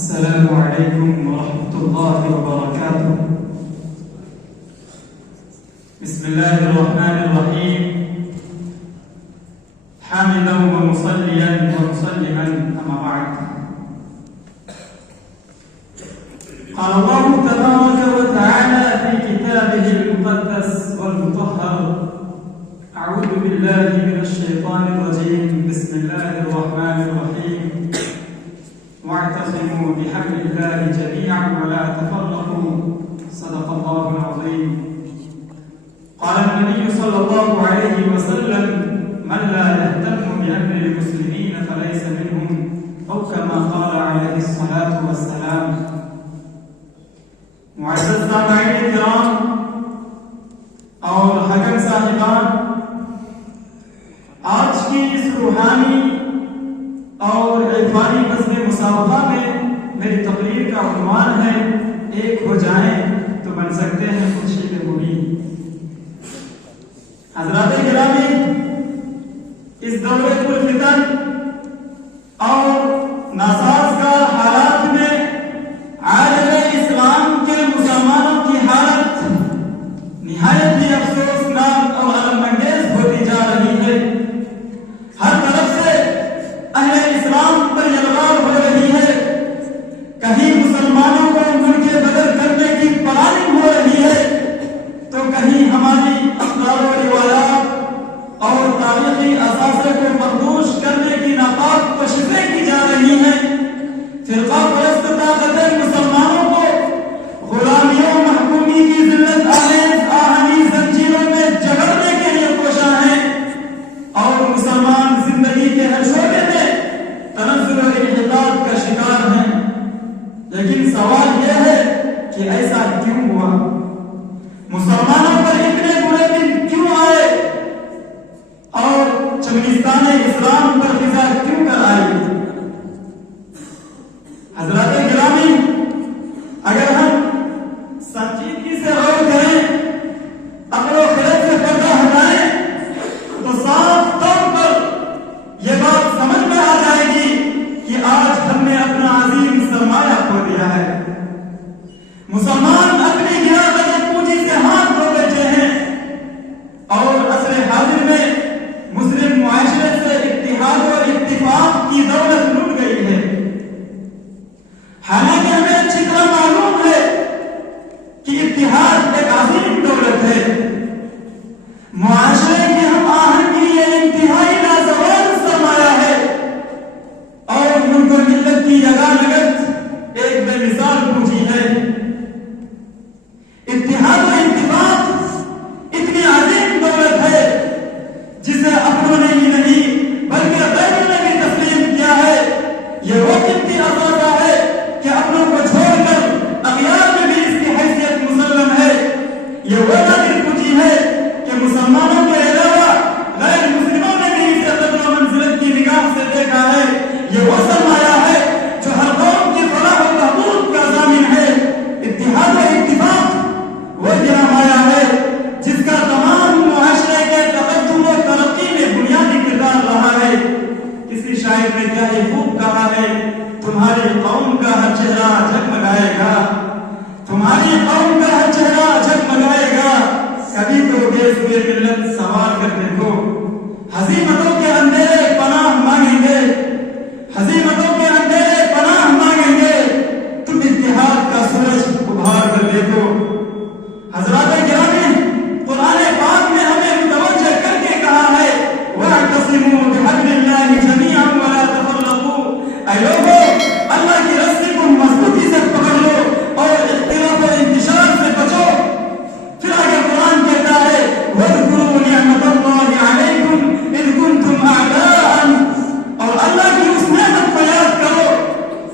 السلام عليكم ورحمة الله وبركاته. بسم الله الرحمن الرحيم، حامدا ومصليا ومسلما، أما بعد. قال الله تبارك وتعالى في كتابه المقدس والمطهر: أعوذ بالله من الشيطان الرجيم، بسم الله الرحمن الرحيم، واعتصموا بحبل الله جميعا ولا تفرقوا، صدق الله العظيم. قال النبي صلى الله عليه وسلم: من لا يهتم بأمر المسلمين فليس منهم، أو كما قال عليه الصلاة والسلام. معزز سامعین کرام اور حکم صاحبان، آج کی اس روحانی اور عرفانی بزم مسابقہ میں میری تقریر کا عنوان ہے: ایک ہو جائیں تو بن سکتے ہیں خورشید مبین۔ حضرات گرامی، اس دور پرفتن اور ناسازگار حالات میں عالم اسلام کے مسلمانوں کی حالت نہایت ہی افسوسناک اور الم انگیز ہوتی جا رہی ہے۔ ہر طرف سے اہل اسلام پر یلغار ہو رہی ہے، کہیں مسلمانوں کو ملک بدل کرنے کی پلاننگ ہو رہی ہے، تو کہیں ہماری اقدار و روایات اور تاریخی اثاثے کو مخدوش کرنے کی ناپاک کوششیں کی جا رہی ہیں۔ فرقہ پرست طاقتیں مسلمانوں کو غلامیوں محکومی کی ذلت آمیز آہنی زنجیروں میں جگڑنے کے لیے کوشاں ہیں، اور مسلمان زندگی کے ہر شعبے میں تنزل و انحطاط کا شکار ہیں۔ لیکن سوال یہ ہے کہ ایسا کیوں ہوا؟ مسلمانوں پر اتنے برے دن کیوں آئے اور چنگیزستان اسلام پر فضا کیوں کر آئی؟ حضرات گرامی، اگر ہم سنجیدگی سے غور کریں، عقل و خرد سے پردہ ہٹائیں، تو صاف طور پر یہ بات سمجھ میں آ جائے گی کہ آج ہم نے اپنا عظیم سرمایہ کھو دیا ہے۔ مسلمان اپنی گرا بجٹ پونجی سے ہاتھ دھو بیٹھے ہیں، اور عصر حاضر میں مسلم معاشرے سے اتحاد و اتفاق کی دولت لوٹ گئی ہے۔ حالانکہ ہمیں اچھی طرح معلوم ہے کہ اتحاد ایک عظیم دولت ہے، معاشرے کی ہم آہنگی یہ انتہائی نازوال سرمایہ ہے، اور ملک و ملت کی یگانگت ایک بے مثال پونجی ہے۔ اتحاد و اتفاق اتنی عظیم دولت ہے جسے اپنوں نے ہی نہیں بلکہ غیروں نے بھی تسلیم کیا ہے۔ یہ وہ قیمتی اثاثہ ہے کہ اپنوں کو چھوڑ کر اغیار میں بھی اس کی حیثیت مسلم ہے۔ یہ وہ نادر پونجی ہے کہ مسلمانوں کے علاوہ غیر مسلموں نے بھی اسے قدر و منزلت کی نگاہ سے دیکھا ہے۔ یہ وہ سرمایہ ہے جو ہر قوم کی فلاح و بہبود کا ضامن ہے۔ اتحاد و اتفاق وہ سرمایہ ہے جس کا تمام معاشرے کے تقدم و ترقی میں بنیادی کردار رہا ہے۔ کسی شاعر نے کیا ہی خوب کہا ہے: تمہاری قوم کا ہر چہرہ جگمگائے گا، تمہاری قوم کا ہر چہرہ جگمگائے گا، کبھی تو دیس ہوئے ملت سوار کر دیکھو۔ ہزیمتوں کے اندھیرے پناہ مانگیں گے، ہزیمتوں کے اندھیرے پناہ مانگیں گے، تم اتحاد کا سورج ابھار کر دیکھو۔ حضرات گرامی، قرآن پاک میں ہمیں متوجہ کر کے کہا ہے: وَاعْتَصِمُوا بِحَبْلِ اللَّهِ جَمِيعًا وَلَا تَفَرَّقُوا۔ اے لوگو، اللہ کی رسی کو مضبوطی سے پکڑ لو اور اختلاف و انتشار سے بچو۔ پھر آگے قرآن کہتا ہے: وَاذْكُرُوا نِعْمَتَ اللَّهِ عَلَيْكُمْ إِذْ كُنْتُمْ أَعْدَاءً۔ اور اللہ کی اس نعمت کو یاد کرو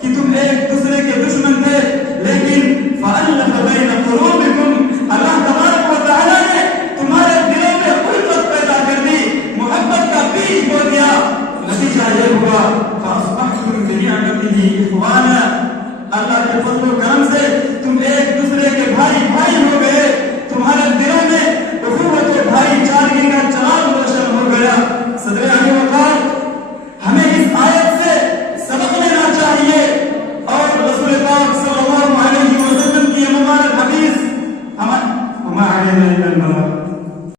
کہ تم ایک دوسرے کے دشمن تھے، لیکن فَأَلَّفَ بَيْنَ قُلُوبِكُمْ، اللہ تبارک و تعالیٰ نے تمہارے دلوں میں الفت پیدا کر دی، محبت کا بیج بو دیا۔ نتیجہ یہ ہوا فَأَصْبَحْتُمْ بِنِعْمَتِهِ إِخْوَانًا، اللہ کے فضل و کرم سے تم ایک دوسرے کے بھائی بھائی ہو گئے، تمہارے دلوں میں اخوت و بھائی چارگی کا چراغ روشن ہو گیا۔ صدر اعلی وقار، ہمیں اس آیت سے سبق لینا چاہیے اور رسول الہ الا اللہ